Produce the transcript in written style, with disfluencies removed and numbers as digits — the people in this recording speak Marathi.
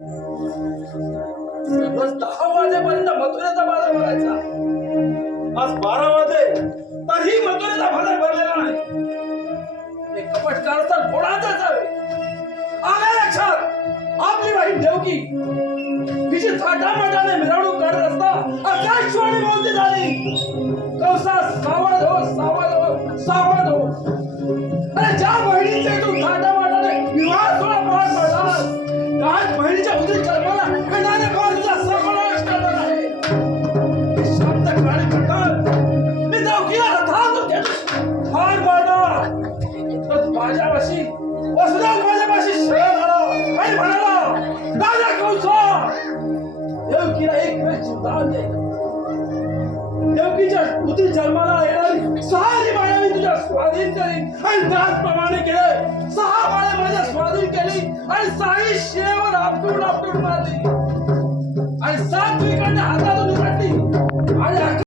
रोज 10 वाजेपर्यंत मथुरेचा बाजार भरायचा. आज 12 वाजले तरी मथुरेचा बाजार भरलेला नाही. हे कपट कारस्थान कोणाचं असावे? आल्या लक्षात आपली बहीण देवकी तिची थाटामाटाने मिरवणूक काढत असता आकाशवाणी बोलती झाली, कौसा सावध हो, सावध हो, सावध हो. अरे ज्या बहिणीचे तू थाटामाटाने विवाह सोहळा पार पडलास, त्याच बहिणीच्या उदित जन्माला येणाऱ्या कॉलचा सर्वनाश करणार आहे. हे शब्द काढी करतात मी देवकीला रथातून घेतो ठार मारणार. तर माझ्यापाशी वसुदेव माझ्यापाशी शरण आला आणि म्हणाला, राजा कंसा देवकीला एक वेळ जीवदान दे. देवकीच्या उदित जन्माला येणारी 6 बाळा मी तुझ्या स्वाधीन करीन. आणि त्याचप्रमाणे केले. 6 बाळा माझ्या स्वाधीन केली आणि 6 शिळेवर आपटून आपटून मारली आणि 7 विकांच्या हातातून